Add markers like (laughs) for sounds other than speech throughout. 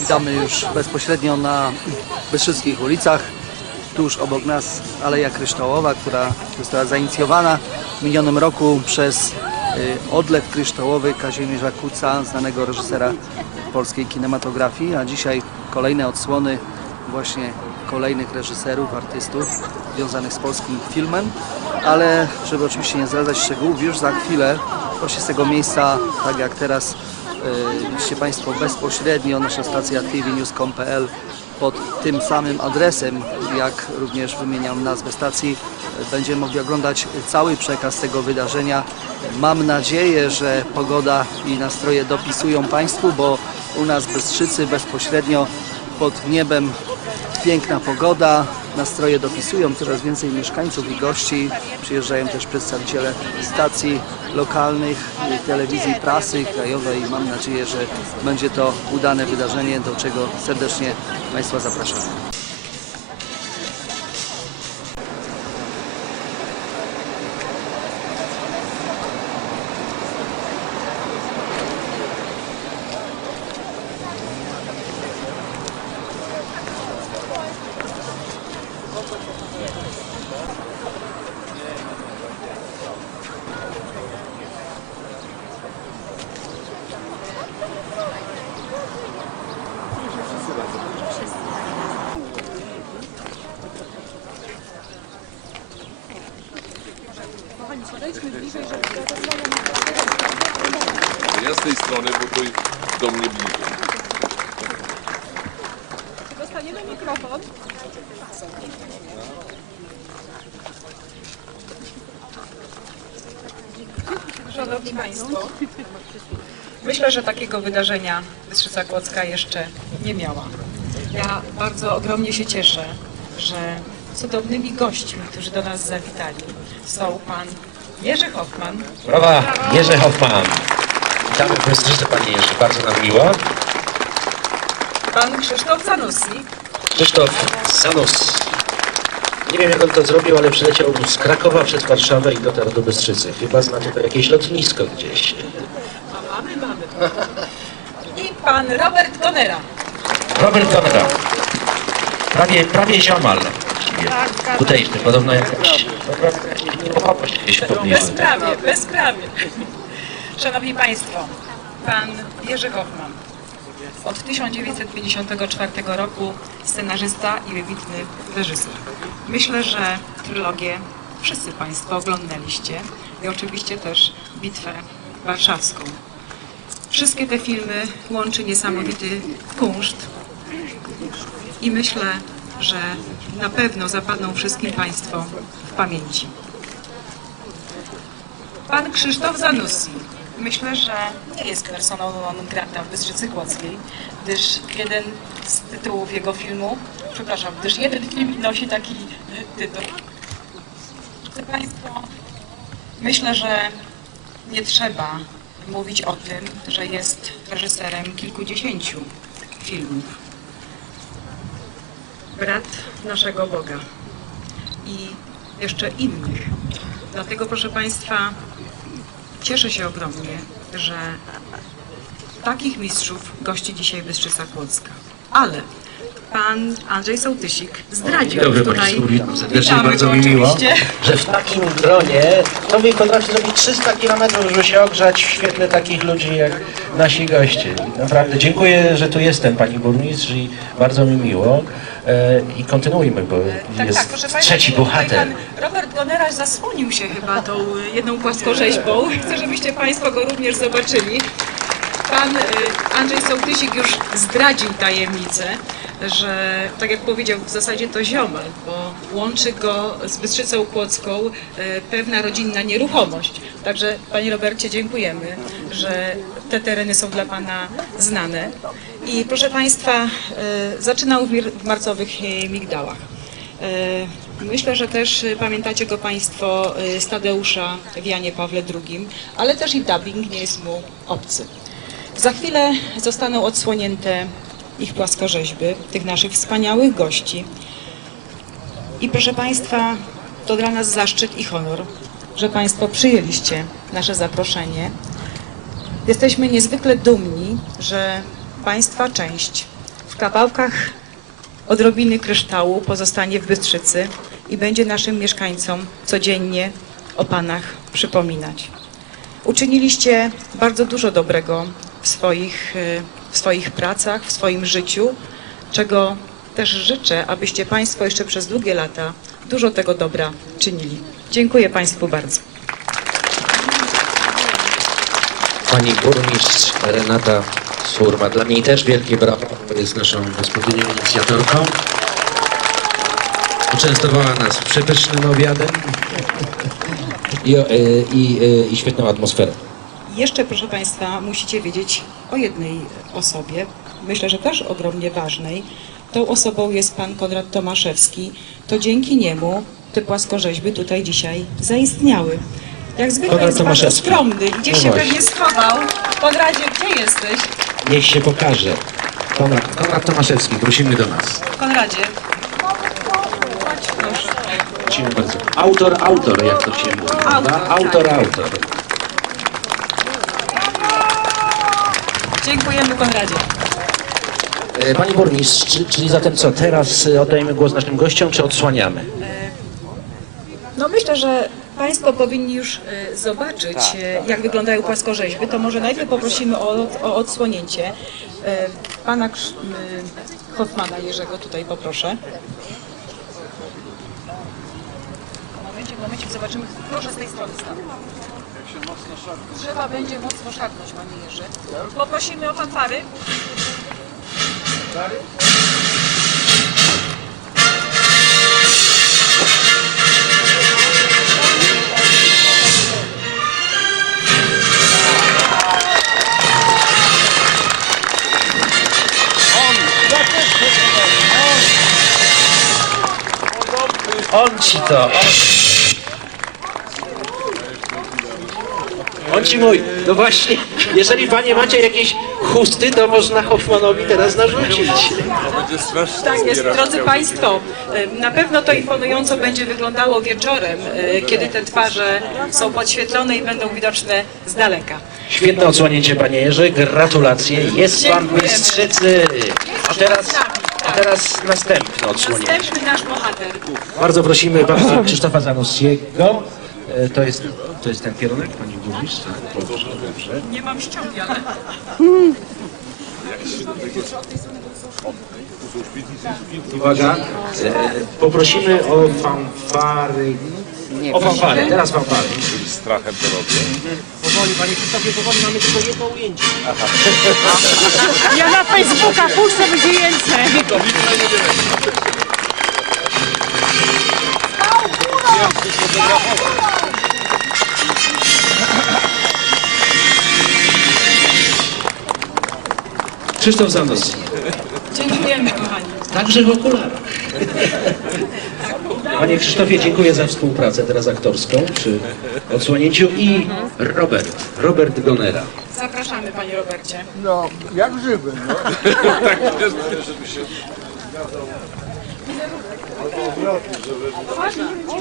Witamy już bezpośrednio na Wyszyckich ulicach. Tuż obok nas Aleja Kryształowa, która została zainicjowana w minionym roku przez y, odlew kryształowy Kazimierza Kuca, znanego reżysera polskiej kinematografii, a dzisiaj kolejne odsłony właśnie kolejnych reżyserów, artystów związanych z polskim filmem, ale żeby oczywiście nie zdradzać szczegółów, już za chwilę właśnie z tego miejsca, tak jak teraz E, Widzicie Państwo bezpośrednio nasza stacja tvnews.com.pl pod tym samym adresem, jak również wymieniam nazwę stacji. Będziemy mogli oglądać cały przekaz tego wydarzenia. Mam nadzieję, że pogoda i nastroje dopisują Państwu, bo u nas w Bystrzycy bezpośrednio pod niebem piękna pogoda, nastroje dopisują, coraz więcej mieszkańców i gości. Przyjeżdżają też przedstawiciele stacji lokalnych, telewizji, prasy krajowej. Mam nadzieję, że będzie to udane wydarzenie, do czego serdecznie Państwa zapraszam. Ja z tej strony, bo to do mnie bliżej. Dostaniemy mikrofon. Szanowni Państwo, myślę, że takiego wydarzenia Bystrzyca Kłodzka jeszcze nie miała. Ja bardzo ogromnie się cieszę, że cudownymi gośćmi, którzy do nas zawitali, są Pan Jerzy Hoffman, Brawa, Jerzy Hoffman. Witamy w Bystrzycy, Panie Jerzy, bardzo nam miło. Pan Krzysztof Zanussi, Krzysztof Sanus. Nie wiem, jak on to zrobił, ale przyleciał z Krakowa przez Warszawę i dotarł do Bystrzycy. Chyba zna tutaj jakieś lotnisko gdzieś. mamy, (laughs) mamy. I Pan Robert Konera. Robert Konrad. Prawie, prawie ziomal. Tutaj podobno jakaś nieruchomość gdzieś w pobliżu. Bezprawie, bezprawie. Szanowni Państwo, pan Jerzy Hoffman. Od 1954 roku scenarzysta i wybitny reżyser. Myślę, że trylogię wszyscy Państwo oglądaliście i oczywiście też Bitwę Warszawską. Wszystkie te filmy łączy niesamowity kunszt i myślę, że na pewno zapadną wszystkim Państwu w pamięci. Pan Krzysztof Zanussi. Myślę, że nie jest personą non grata w Bystrzycy Kłodzkiej, gdyż jeden z tytułów jego filmu, przepraszam, gdyż jeden film nosi taki tytuł. Drodzy Państwo, myślę, że nie trzeba mówić o tym, że jest reżyserem kilkudziesięciu filmów. Brat naszego Boga i jeszcze innych. Dlatego, proszę Państwa, cieszę się ogromnie, że takich mistrzów gości dzisiaj Bystrzyca Kłodzka. Ale pan Andrzej Sołtysik zdradził dobry tutaj. Państwu, witam serdecznie, Witamy bardzo mi miło, oczywiście. że w takim gronie człowiek potrafi zrobić 300 km, żeby się ogrzać w świetle takich ludzi jak nasi goście. Naprawdę dziękuję, że tu jestem Pani Burmistrz i bardzo mi miło. E, I kontynuujmy, bo Tak, jest tak, proszę Państwa, trzeci tutaj bohater. Pan Robert Goneraś zasłonił się chyba tą y, jedną płaskorzeźbą. Chcę, żebyście Państwo go również zobaczyli. Pan y, Andrzej Sołtysik już zdradził tajemnicę, że tak jak powiedział, w zasadzie to ziomal, bo łączy go z Bystrzycą Kłodzką y, pewna rodzinna nieruchomość. Także Panie Robercie dziękujemy, że te tereny są dla Pana znane. I proszę Państwa, y, zaczynał w marcowych y, migdałach. E, Myślę, że też e, pamiętacie go Państwo e, z Tadeusza w Janie Pawle II, ale też i dubbing nie jest mu obcy. Za chwilę zostaną odsłonięte ich płaskorzeźby, tych naszych wspaniałych gości. I proszę Państwa, to dla nas zaszczyt i honor, że Państwo przyjęliście nasze zaproszenie. Jesteśmy niezwykle dumni, że Państwa część w kawałkach odrobiny kryształu pozostanie w Bystrzycy i będzie naszym mieszkańcom codziennie o Panach przypominać. Uczyniliście bardzo dużo dobrego w swoich, e, w swoich pracach, w swoim życiu, czego też życzę, abyście Państwo jeszcze przez długie lata dużo tego dobra czynili. Dziękuję Państwu bardzo. Pani burmistrz Renata Surma. Dla niej też wielkie brawa, bo jest naszą gospodynią, inicjatorką. Uczęstowała nas przepysznym obiadem i, e, i, e, i świetną atmosferą. Jeszcze, proszę Państwa, musicie wiedzieć o jednej osobie, myślę, że też ogromnie ważnej. Tą osobą jest Pan Konrad Tomaszewski. To dzięki niemu te płaskorzeźby tutaj dzisiaj zaistniały. Jak zwykle Konrad jest bardzo Tomaszewski. skromny. Gdzieś No się właśnie. pewnie schował. Konradzie, gdzie jesteś? Niech się pokaże. Konrad, Konrad Tomaszewski, prosimy do nas. Konradzie. Chodź, proszę. Prosimy bardzo. Autor, autor, jak to się mówi, prawda? tak. Autor, autor. Dziękujemy Konradzie. E, Pani burmistrz, czy- czyli zatem co, teraz e, oddajemy głos naszym gościom, czy odsłaniamy? No myślę, że Państwo powinni już e, zobaczyć, e, jak wyglądają płaskorzeźby. To może najpierw poprosimy o, o odsłonięcie. E, Pana e, Hoffmana Jerzego tutaj poproszę. Momencik, momencik, zobaczymy. Proszę z tej strony stanąć. Trzeba będzie mocno szarpnąć, Panie Jerzy. Poprosimy o fanfary. On ci to, on. On ci mój. No właśnie, jeżeli panie macie jakieś chusty, to można Hoffmanowi teraz narzucić. Tak jest, drodzy. Państwo, e, na pewno to imponująco będzie wyglądało wieczorem, e, kiedy te twarze są podświetlone i będą widoczne z daleka. Świetne odsłonięcie, panie Jerzy, gratulacje. Jest pan. Bystrzycy. A teraz, a teraz następne odsłonięcie. Następny nasz bohater. Bardzo prosimy pana Krzysztofa Zanussiego. E, To jest, to jest ten kierunek, pani burmistrz? tak? Dobrze, dobrze. Nie mam ściągi, ale... Uwaga, e, poprosimy o fanfary. O fanfary, teraz fanfary. Strachem to robię. Powoli, panie Krzysztofie, powoli mamy tylko jedno ujęcie. (laughs) Ja na Facebooka puszczę, będzie więcej. Krzysztof Zanussi. Dziękujemy, kochani. Także w okularach. Panie Krzysztofie, dziękuję za współpracę teraz aktorską przy odsłonięciu i Robert, Robert Gonera. Zapraszamy, Panie Robercie. No, jak żywy, no.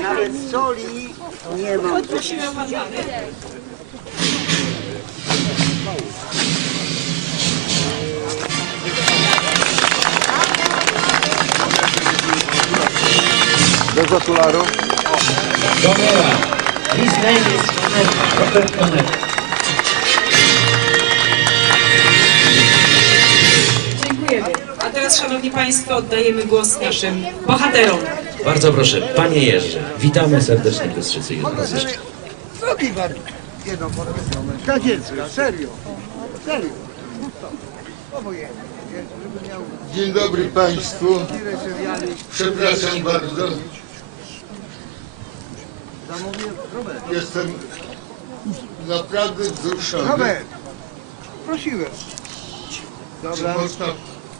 Nawet soli nie ma. Bez okularów. Gonera. His name is. Robert. Dziękujemy. A teraz, Szanowni Państwo, oddajemy głos naszym bohaterom. Bardzo proszę, panie Jerzy, witamy serdecznie w Bystrzycy jeszcze. Zrobi pan jedną podkreśloną. Kadziecka, serio. Serio. Dzień dobry Państwu. Przepraszam bardzo. Jestem naprawdę wzruszony. Robert. Prosiłem. Czy Dobra. można,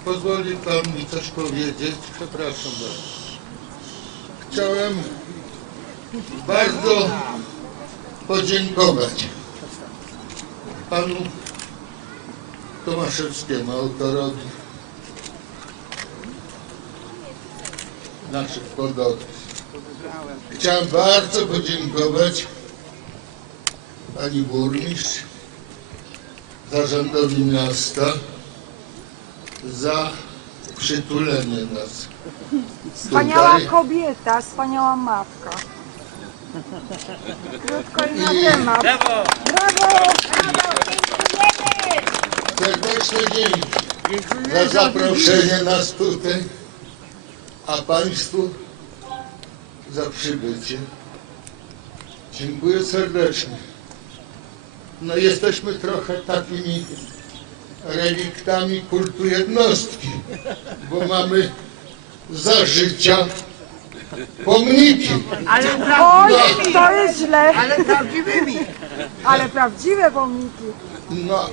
pozwoli Pan mi coś powiedzieć? Przepraszam bardzo. Chciałem bardzo podziękować Panu Tomaszewskiemu, autorowi naszych pododów. Chciałem bardzo podziękować pani burmistrz, zarządowi miasta za przytulenie nas. Wspaniała Tutaj. kobieta, wspaniała matka. Krótko i na temat. Brawo! Brawo! Serdeczne dzięki za zaproszenie nas tutaj, a Państwu za przybycie. Dziękuję serdecznie. No jesteśmy trochę takimi reliktami kultu jednostki, bo mamy za życia pomniki. Oj, to jest źle, Ale prawdziwymi. ale prawdziwe pomniki. No,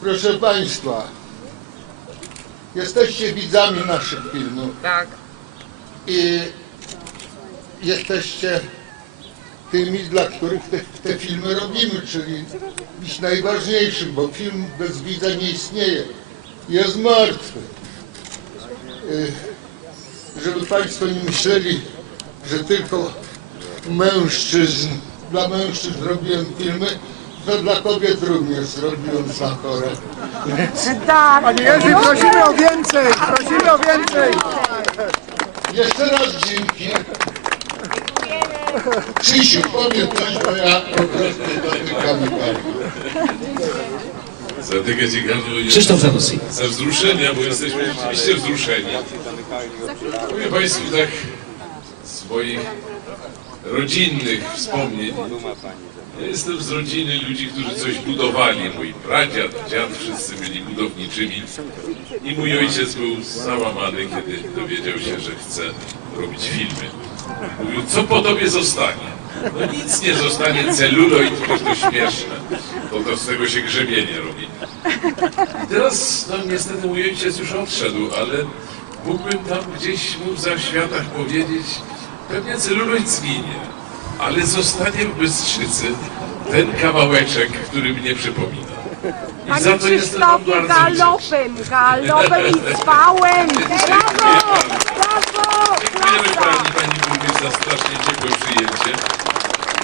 proszę Państwa, jesteście widzami naszych filmów. Tak. I jesteście tymi, dla których te, te filmy robimy, czyli dziś najważniejszym, bo film bez widza nie istnieje. Jest martwy. Y, Żeby Państwo nie myśleli, że tylko mężczyzn, dla mężczyzn robiłem filmy, to dla kobiet również zrobiłem za chore. Tak. Panie Jerzy, prosimy o więcej, prosimy o więcej. Jeszcze raz dzięki. Krzysiu, powiem coś, bo ja po prostu dotykam i Zatykę ciekawą Krzysztof Zanussi. ze wzruszenia, bo jesteśmy rzeczywiście wzruszeni. Mówię Państwu tak z moich rodzinnych wspomnień. Ja jestem z rodziny ludzi, którzy coś budowali. Mój pradziad, dziad, wszyscy byli budowniczymi. I mój ojciec był załamany, kiedy dowiedział się, że chce robić filmy. Mówił, co po tobie zostanie? No nic nie zostanie, celuloid, przecież to śmieszne. To, to z tego się grzebienie robi. I teraz, no niestety mój ojciec już odszedł, ale mógłbym tam gdzieś mu w zaświatach powiedzieć, pewnie celuloid zginie, ale zostanie w Bystrzycy ten kawałeczek, który mnie przypomina. Panie Krzysztofie, galopem, galopem i cwałem. Brawo! Brawo! Dziękujemy Brawo! pani, pani burmistrz za strasznie ciepłe przyjęcie.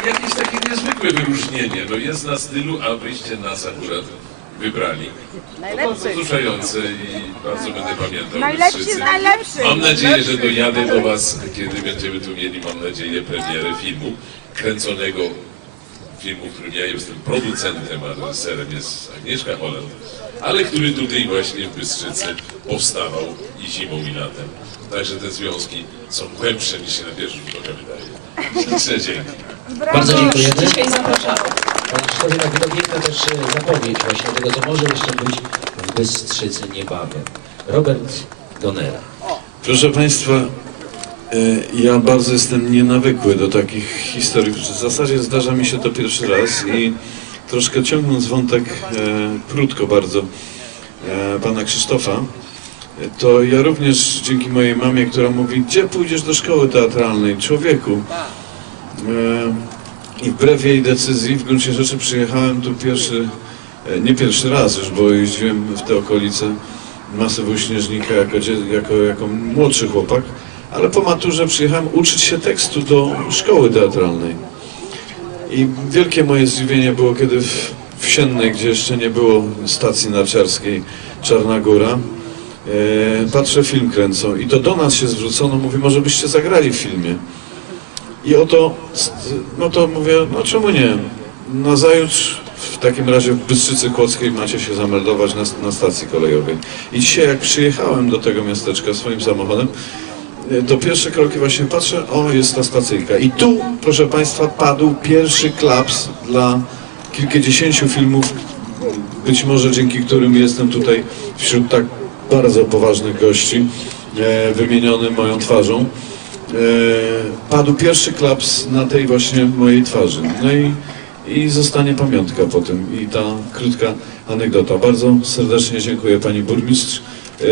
Jakieś takie niezwykłe wyróżnienie. No jest na stylu, a wyście nas akurat wybrali. To bardzo wzruszające i bardzo będę pamiętał Najlepszy Bystrzycy. z najlepszych. Mam nadzieję, że dojadę do Was, kiedy będziemy tu mieli, mam nadzieję, premierę filmu kręconego filmu, w którym ja jestem producentem, a reżyserem jest Agnieszka Holland, ale który tutaj właśnie w Bystrzycy powstawał i zimą i latem. Także te związki są głębsze niż się na pierwszy rzut oka wydaje. Śliczne dzięki. Bardzo dziękujemy. Dzisiaj zapraszamy. Pan pewno piękna też e, zapowiedź właśnie tego, co może jeszcze być w Bystrzycy niebawem. Robert Donera. Proszę Państwa, ja bardzo jestem nienawykły do takich historii. W zasadzie zdarza mi się to pierwszy raz i troszkę ciągnąc wątek e, krótko bardzo e, pana Krzysztofa, e, to ja również dzięki mojej mamie, która mówi, gdzie pójdziesz do szkoły teatralnej, człowieku. E, I wbrew jej decyzji w gruncie rzeczy przyjechałem tu pierwszy, e, nie pierwszy raz już, bo jeździłem w te okolice masywu Śnieżnika jako, jako, jako młodszy chłopak, ale po maturze przyjechałem uczyć się tekstu do szkoły teatralnej. I wielkie moje zdziwienie było, kiedy w, w Siennej, gdzie jeszcze nie było stacji narciarskiej Czarna Góra, e, patrzę, film kręcą i to do nas się zwrócono, mówi, może byście zagrali w filmie. I oto, no to mówię, no czemu nie? Nazajutrz w takim razie w Bystrzycy Kłodzkiej macie się zameldować na, na stacji kolejowej. I dzisiaj jak przyjechałem do tego miasteczka swoim samochodem, to pierwsze kroki właśnie patrzę, o jest ta stacyjka. I tu, proszę Państwa, padł pierwszy klaps dla kilkudziesięciu filmów, być może dzięki którym jestem tutaj wśród tak bardzo poważnych gości, e, wymieniony moją twarzą. E, padł pierwszy klaps na tej właśnie mojej twarzy. No i, i zostanie pamiątka po tym i ta krótka anegdota. Bardzo serdecznie dziękuję Pani Burmistrz. E,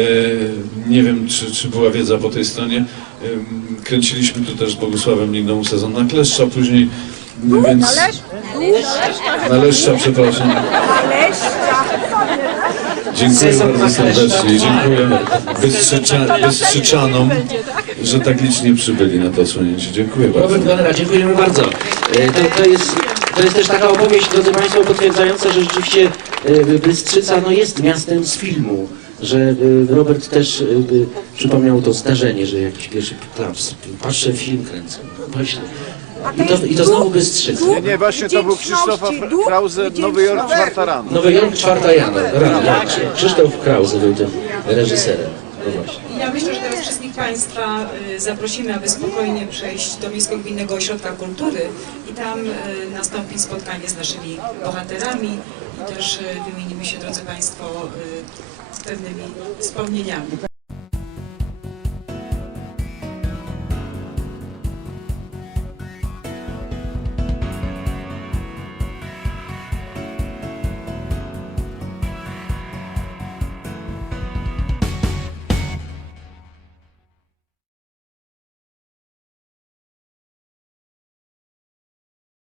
nie wiem, czy, czy była wiedza po tej stronie. E, kręciliśmy tu też z Bogusławem Ligną sezon na Kleszcza później, więc... Na Leszcza, przepraszam. Dziękuję bardzo serdecznie. Dziękuję Bystrzycza, Bystrzyczanom, że tak licznie przybyli na to osłonięcie. Dziękuję bardzo. Robert Galera, dziękujemy bardzo. E, To, to, jest, to jest też taka opowieść, drodzy Państwo, potwierdzająca, że rzeczywiście Bystrzyca no, jest miastem z filmu. Że e, Robert też e, przypomniał to zdarzenie, że jakiś pierwszy klaps, patrzę film kręcę. Właśnie. I to, I to znowu Bystrzyca. Nie, nie, właśnie to był Krzysztofa Fra- Krause, Nowy Jork, czwarta rano. Nowy Jork, czwarta rano. rano. Krzysztof Krause był tym reżyserem. No właśnie. Ja myślę, że teraz wszystkich Państwa y, zaprosimy, aby spokojnie przejść do Miejsko-Gminnego Ośrodka Kultury i tam y, nastąpi spotkanie z naszymi bohaterami i też y, wymienimy się, drodzy Państwo, pewnymi wspomnieniami.